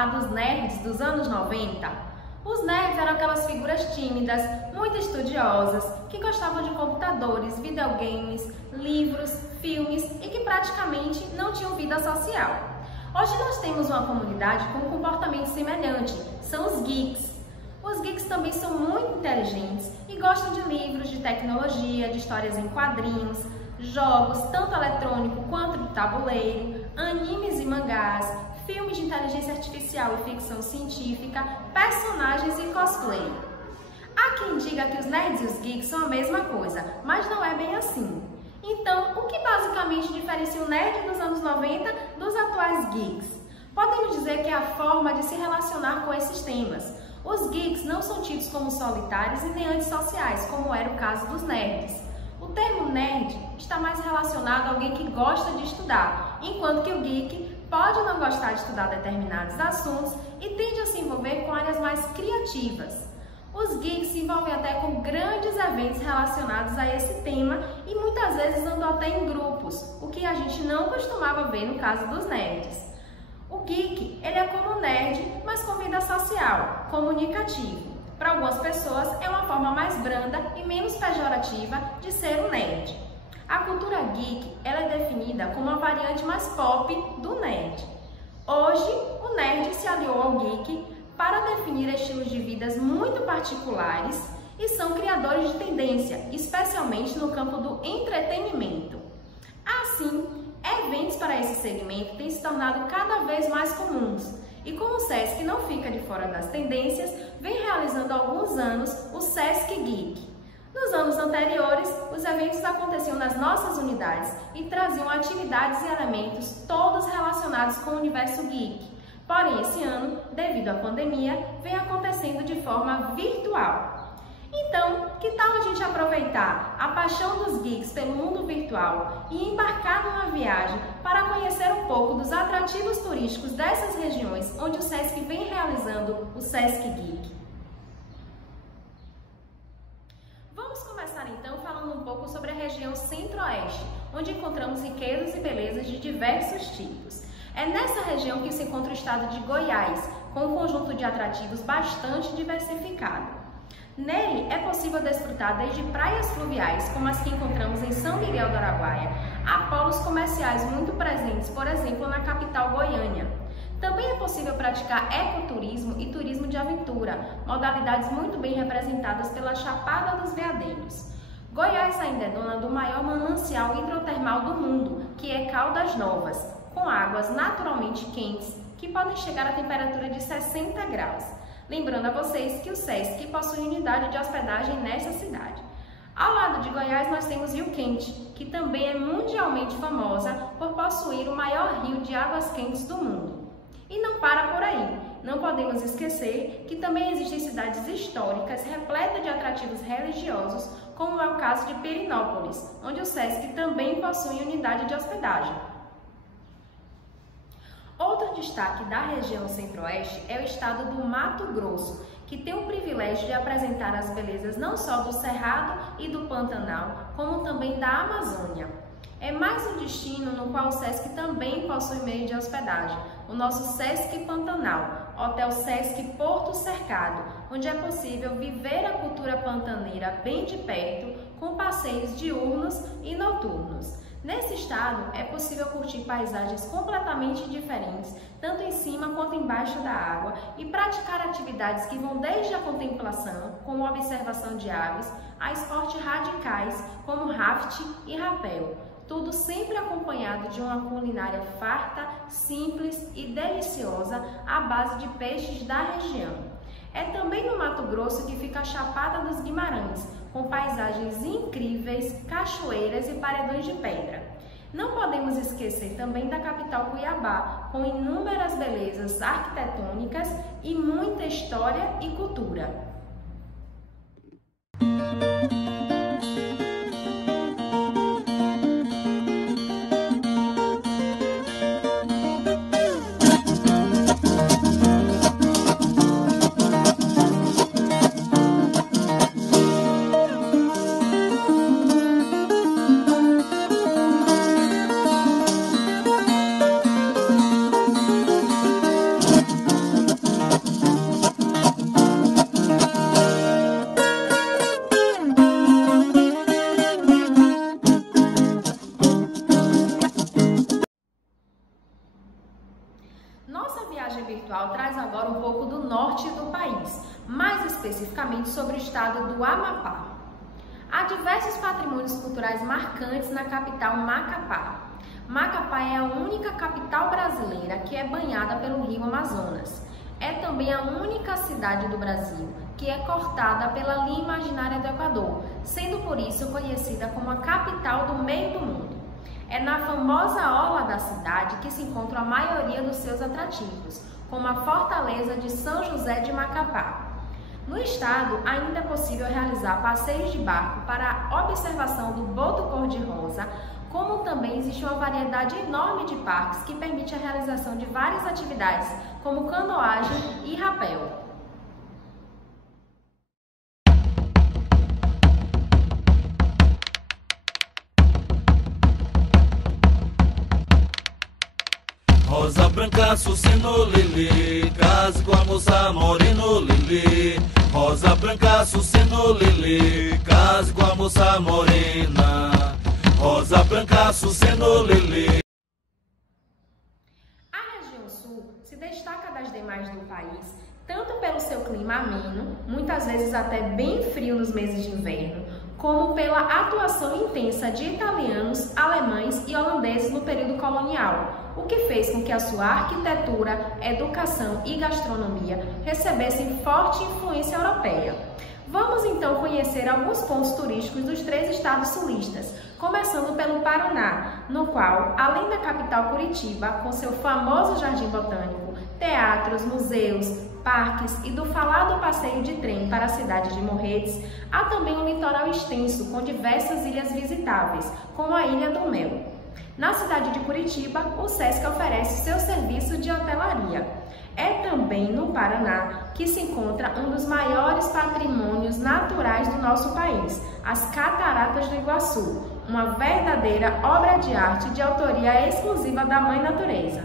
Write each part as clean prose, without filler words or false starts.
falar dos nerds dos anos 90? Os nerds eram aquelas figuras tímidas, muito estudiosas, que gostavam de computadores, videogames, livros, filmes e que praticamente não tinham vida social. Hoje nós temos uma comunidade com um comportamento semelhante, são os geeks. Os geeks também são muito inteligentes e gostam de livros de tecnologia, de histórias em quadrinhos, jogos, tanto eletrônico quanto de tabuleiro, animes e mangás, filmes de inteligência artificial e ficção científica, personagens e cosplay. Há quem diga que os nerds e os geeks são a mesma coisa, mas não é bem assim. Então, o que basicamente diferencia o nerd dos anos 90 dos atuais geeks? Podemos dizer que é a forma de se relacionar com esses temas. Os geeks não são tidos como solitários e nem antissociais, como era o caso dos nerds. O termo nerd está mais relacionado a alguém que gosta de estudar, enquanto que o geek pode não gostar de estudar determinados assuntos e tende a se envolver com áreas mais criativas. Os geeks se envolvem até com grandes eventos relacionados a esse tema e muitas vezes andam até em grupos, o que a gente não costumava ver no caso dos nerds. O geek, ele é como um nerd, mas com vida social, comunicativo. Para algumas pessoas é uma forma mais branda e menos pejorativa de ser um nerd. A cultura geek, ela é definida como uma variante mais pop do nerd. Hoje, o nerd se aliou ao geek para definir estilos de vidas muito particulares e são criadores de tendência, especialmente no campo do entretenimento. Assim, eventos para esse segmento têm se tornado cada vez mais comuns e como o SESC não fica de fora das tendências, vem realizando há alguns anos o SESC Geek. Nos anos anteriores, os eventos aconteciam nas nossas unidades e traziam atividades e elementos todos relacionados com o universo geek. Porém, esse ano, devido à pandemia, vem acontecendo de forma virtual. Então, que tal a gente aproveitar a paixão dos geeks pelo mundo virtual e embarcar numa viagem para conhecer um pouco dos atrativos turísticos dessas regiões onde o SESC vem realizando o SESC Geek? Vamos começar então falando um pouco sobre a região Centro-Oeste, onde encontramos riquezas e belezas de diversos tipos. É nessa região que se encontra o estado de Goiás, com um conjunto de atrativos bastante diversificado. Nele é possível desfrutar desde praias fluviais, como as que encontramos em São Miguel do Araguaia, a polos comerciais muito presentes, por exemplo, na capital Goiânia. Também é possível praticar ecoturismo e turismo de aventura, modalidades muito bem representadas pela Chapada dos Veadeiros. Goiás ainda é dona do maior manancial hidrotermal do mundo, que é Caldas Novas, com águas naturalmente quentes, que podem chegar a temperatura de 60 graus. Lembrando a vocês que o SESC possui unidade de hospedagem nessa cidade. Ao lado de Goiás nós temos Rio Quente, que também é mundialmente famosa por possuir o maior rio de águas quentes do mundo. E não para por aí, não podemos esquecer que também existem cidades históricas repletas de atrativos religiosos, como é o caso de Perinópolis, onde o SESC também possui unidade de hospedagem. Outro destaque da região Centro-Oeste é o estado do Mato Grosso, que tem o privilégio de apresentar as belezas não só do Cerrado e do Pantanal, como também da Amazônia. É mais um destino no qual o SESC também possui meio de hospedagem, o nosso SESC Pantanal, Hotel SESC Porto Cercado, onde é possível viver a cultura pantaneira bem de perto, com passeios diurnos e noturnos. Nesse estado, é possível curtir paisagens completamente diferentes, tanto em cima quanto embaixo da água, e praticar atividades que vão desde a contemplação, como observação de aves, a esportes radicais, como raft e rapel. Tudo sempre acompanhado de uma culinária farta, simples e deliciosa à base de peixes da região. É também no Mato Grosso que fica a Chapada dos Guimarães, com paisagens incríveis, cachoeiras e paredões de pedra. Não podemos esquecer também da capital Cuiabá, com inúmeras belezas arquitetônicas e muita história e cultura. um pouco do norte do país, mais especificamente sobre o estado do Amapá. Há diversos patrimônios culturais marcantes na capital Macapá. Macapá é a única capital brasileira que é banhada pelo rio Amazonas. É também a única cidade do Brasil que é cortada pela linha imaginária do Equador, sendo por isso conhecida como a capital do meio do mundo. É na famosa orla da cidade que se encontra a maioria dos seus atrativos, como a Fortaleza de São José de Macapá. No estado, ainda é possível realizar passeios de barco para a observação do boto cor-de-rosa, como também existe uma variedade enorme de parques que permite a realização de várias atividades, como canoagem e rapel. Rosa branca, suceno, lili, case com a moça moreno, lili. Rosa branca, suceno, lili, case com a moça morena. Rosa branca, suceno, lili. A região sul se destaca das demais do país, tanto pelo seu clima ameno, muitas vezes até bem frio nos meses de inverno, como pela atuação intensa de italianos, alemães e holandeses no período colonial, o que fez com que a sua arquitetura, educação e gastronomia recebessem forte influência europeia. Vamos então conhecer alguns pontos turísticos dos 3 estados sulistas, começando pelo Paraná, no qual, além da capital Curitiba, com seu famoso jardim botânico, teatros, museus, parques e do falado passeio de trem para a cidade de Morretes, há também um litoral extenso com diversas ilhas visitáveis, como a Ilha do Mel. Na cidade de Curitiba, o SESC oferece seu serviço de hotelaria. É também no Paraná que se encontra um dos maiores patrimônios naturais do nosso país, as Cataratas do Iguaçu, uma verdadeira obra de arte de autoria exclusiva da Mãe Natureza.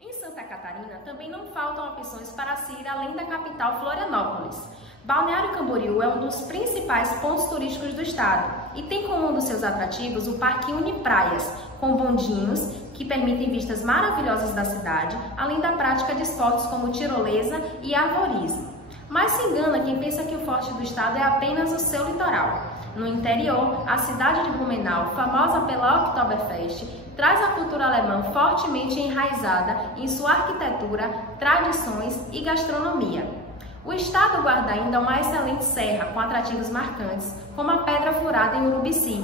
Em Santa Catarina também não faltam opções para se ir além da capital Florianópolis. Balneário Camboriú é um dos principais pontos turísticos do estado e tem como um dos seus atrativos o Parque Unipraias, com bondinhos que permitem vistas maravilhosas da cidade, além da prática de esportes como tirolesa e arvorismo. Mas se engana quem pensa que o forte do estado é apenas o seu litoral. No interior, a cidade de Blumenau, famosa pela Oktoberfest, traz a cultura alemã fortemente enraizada em sua arquitetura, tradições e gastronomia. O estado guarda ainda uma excelente serra com atrativos marcantes, como a Pedra Furada em Urubici.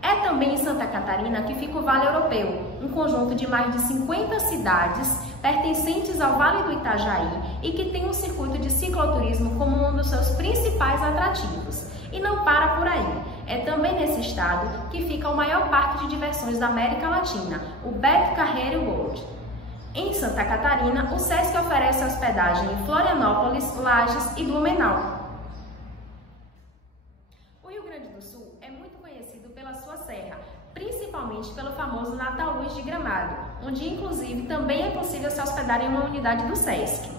É também em Santa Catarina que fica o Vale Europeu, um conjunto de mais de 50 cidades pertencentes ao Vale do Itajaí e que tem um circuito de cicloturismo como um dos seus principais atrativos. E não para por aí. É também nesse estado que fica o maior parque de diversões da América Latina, o Beto Carreiro World. Em Santa Catarina, o SESC oferece hospedagem em Florianópolis, Lages e Blumenau. O Rio Grande do Sul é muito conhecido pela sua serra, principalmente pelo famoso Natal Luz de Gramado, onde inclusive também é possível se hospedar em uma unidade do SESC.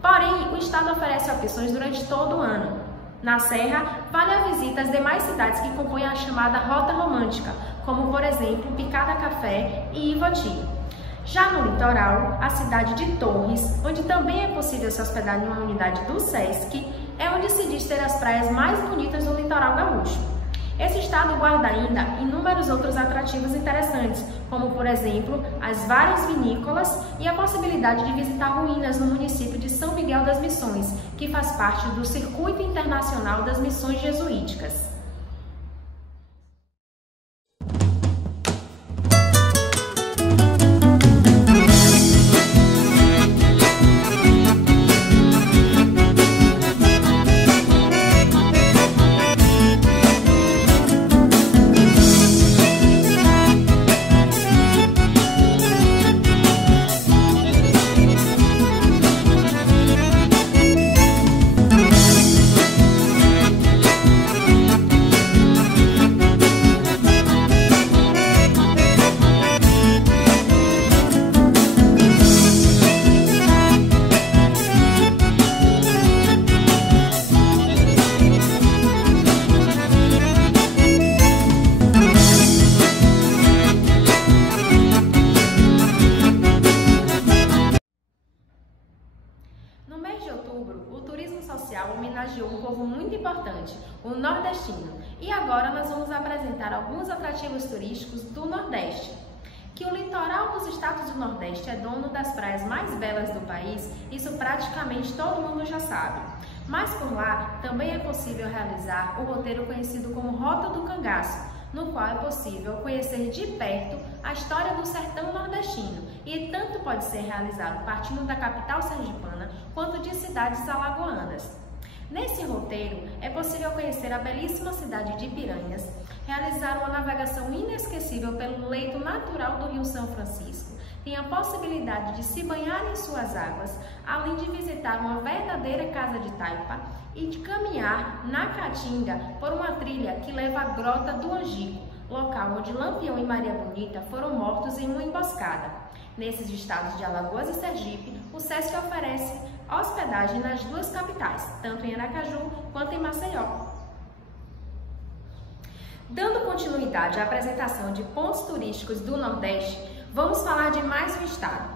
Porém, o estado oferece opções durante todo o ano. Na serra, vale a visita às demais cidades que compõem a chamada Rota Romântica, como por exemplo Picada Café e Ivoti. Já no litoral, a cidade de Torres, onde também é possível se hospedar em uma unidade do SESC, é onde se diz ter as praias mais bonitas do litoral gaúcho. Esse estado guarda ainda inúmeros outros atrativos interessantes, como por exemplo, as várias vinícolas e a possibilidade de visitar ruínas no município de São Miguel das Missões, que faz parte do Circuito Internacional das Missões Jesuíticas. especial homenageou um povo muito importante, o nordestino. E agora nós vamos apresentar alguns atrativos turísticos do Nordeste. Que o litoral dos estados do Nordeste é dono das praias mais belas do país, isso praticamente todo mundo já sabe. Mas por lá também é possível realizar o roteiro conhecido como Rota do Cangaço, no qual é possível conhecer de perto a história do sertão nordestino e tanto pode ser realizado partindo da capital sergipana quanto de cidades alagoanas. Nesse roteiro é possível conhecer a belíssima cidade de Piranhas, realizar uma navegação inesquecível pelo leito natural do Rio São Francisco, tem a possibilidade de se banhar em suas águas, além de visitar uma verdadeira casa de taipa e de caminhar na Caatinga por uma trilha que leva à Grota do Angico, local onde Lampião e Maria Bonita foram mortos em uma emboscada. Nesses estados de Alagoas e Sergipe, o SESC oferece hospedagem nas duas capitais, tanto em Aracaju quanto em Maceió. Dando continuidade à apresentação de pontos turísticos do Nordeste, vamos falar de mais um estado.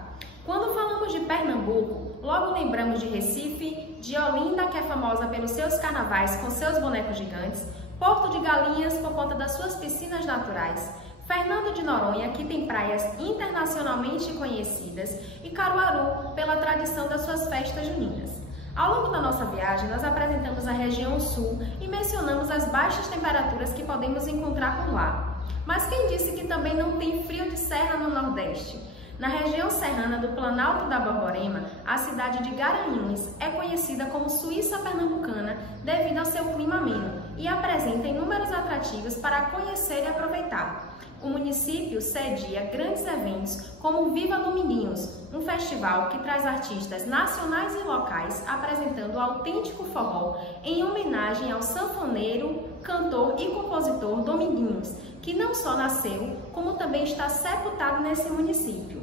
Quando falamos de Pernambuco, logo lembramos de Recife, de Olinda, que é famosa pelos seus carnavais com seus bonecos gigantes, Porto de Galinhas por conta das suas piscinas naturais, Fernando de Noronha, que tem praias internacionalmente conhecidas, e Caruaru, pela tradição das suas festas juninas. Ao longo da nossa viagem, nós apresentamos a região sul e mencionamos as baixas temperaturas que podemos encontrar por lá. Mas quem disse que também não tem frio de serra no Nordeste? Na região serrana do Planalto da Borborema, a cidade de Garanhuns é conhecida como Suíça Pernambucana devido ao seu clima ameno e apresenta inúmeros atrativos para conhecer e aproveitar. O município cedia grandes eventos como o Viva Dominguinhos, um festival que traz artistas nacionais e locais apresentando o autêntico forró em homenagem ao sanfoneiro, cantor e compositor Dominguinhos, que não só nasceu, como também está sepultado nesse município.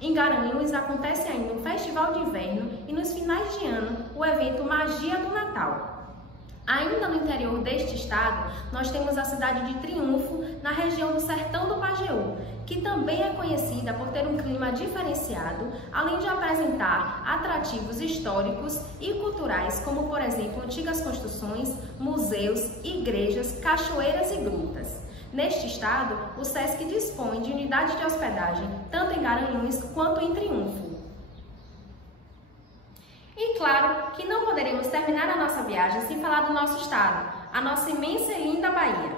Em Garanhuns acontece ainda um festival de inverno e nos finais de ano o evento Magia do Natal. Ainda no interior deste estado, nós temos a cidade de Triunfo, na região do Sertão do Pajeú, que também é conhecida por ter um clima diferenciado, além de apresentar atrativos históricos e culturais, como por exemplo antigas construções, museus, igrejas, cachoeiras e grutas. Neste estado, o SESC dispõe de unidade de hospedagem tanto em Garanhuns quanto em Triunfo. E claro que não poderemos terminar a nossa viagem sem falar do nosso estado, a nossa imensa e linda Bahia.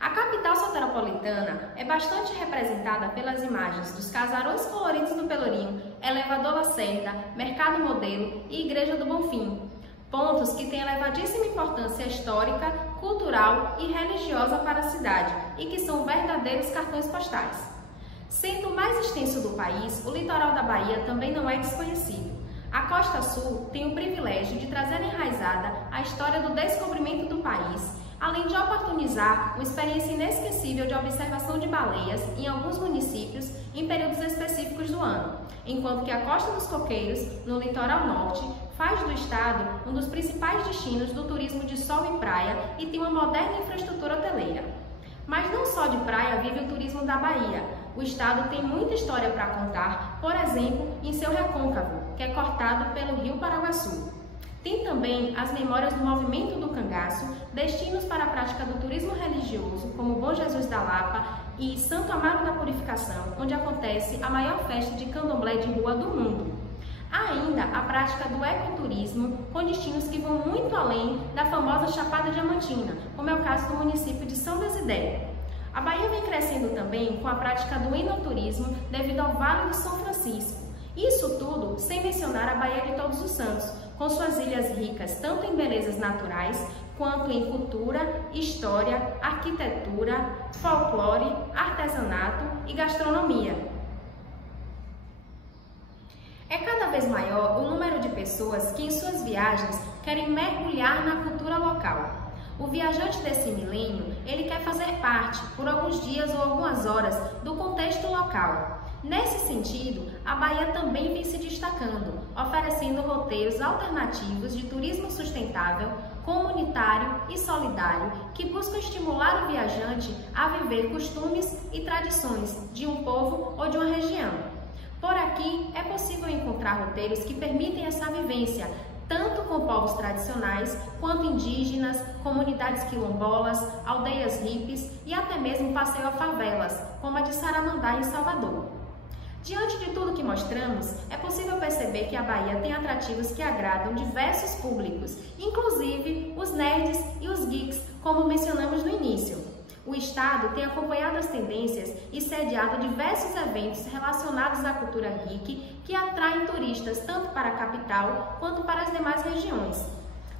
A capital soteropolitana é bastante representada pelas imagens dos casarões coloridos do Pelourinho, Elevador Lacerda, Mercado Modelo e Igreja do Bonfim. Pontos que têm elevadíssima importância histórica, cultural e religiosa para a cidade e que são verdadeiros cartões postais. Sendo o mais extenso do país, o litoral da Bahia também não é desconhecido. A Costa Sul tem o privilégio de trazer enraizada a história do descobrimento do país, além de oportunizar uma experiência inesquecível de observação de baleias em alguns municípios em períodos específicos do ano, enquanto que a Costa dos Coqueiros, no litoral norte, faz do estado um dos principais destinos do turismo de sol e praia e tem uma moderna infraestrutura hoteleira. Mas não só de praia vive o turismo da Bahia. O estado tem muita história para contar, por exemplo, em seu recôncavo, que é cortado pelo rio Paraguaçu. Tem também as memórias do movimento do cangaço, destinos para a prática do turismo religioso, como Bom Jesus da Lapa e Santo Amaro da Purificação, onde acontece a maior festa de candomblé de rua do mundo. Há ainda a prática do ecoturismo, com destinos que vão muito além da famosa Chapada Diamantina, como é o caso do município de São Desidério. A Bahia vem crescendo também com a prática do enoturismo devido ao Vale do São Francisco. Isso tudo sem mencionar a Baía de Todos os Santos, com suas ilhas ricas tanto em belezas naturais, quanto em cultura, história, arquitetura, folclore, artesanato e gastronomia. É cada vez maior o número de pessoas que em suas viagens querem mergulhar na cultura local. O viajante desse milênio, ele quer fazer parte, por alguns dias ou algumas horas, do contexto local. Nesse sentido, a Bahia também vem se destacando, oferecendo roteiros alternativos de turismo sustentável, comunitário e solidário, que buscam estimular o viajante a viver costumes e tradições de um povo ou de uma região. Por aqui, é possível encontrar roteiros que permitem essa vivência, tanto com povos tradicionais, quanto indígenas, comunidades quilombolas, aldeias hippies e até mesmo passeio a favelas, como a de Saramandá, em Salvador. Diante de tudo que mostramos, é possível perceber que a Bahia tem atrativos que agradam diversos públicos, inclusive os nerds e os geeks, como mencionamos no início. O Estado tem acompanhado as tendências e sediado diversos eventos relacionados à cultura geek que atraem turistas tanto para a capital quanto para as demais regiões.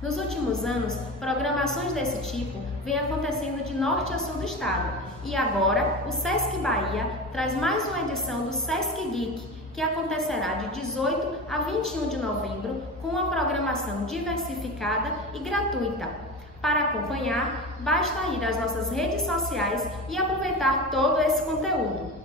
Nos últimos anos, programações desse tipo vêm acontecendo de norte a sul do estado e agora o Sesc Bahia traz mais uma edição do Sesc Geek, que acontecerá de 18 a 21 de novembro com uma programação diversificada e gratuita. Para acompanhar, basta ir às nossas redes sociais e aproveitar todo esse conteúdo.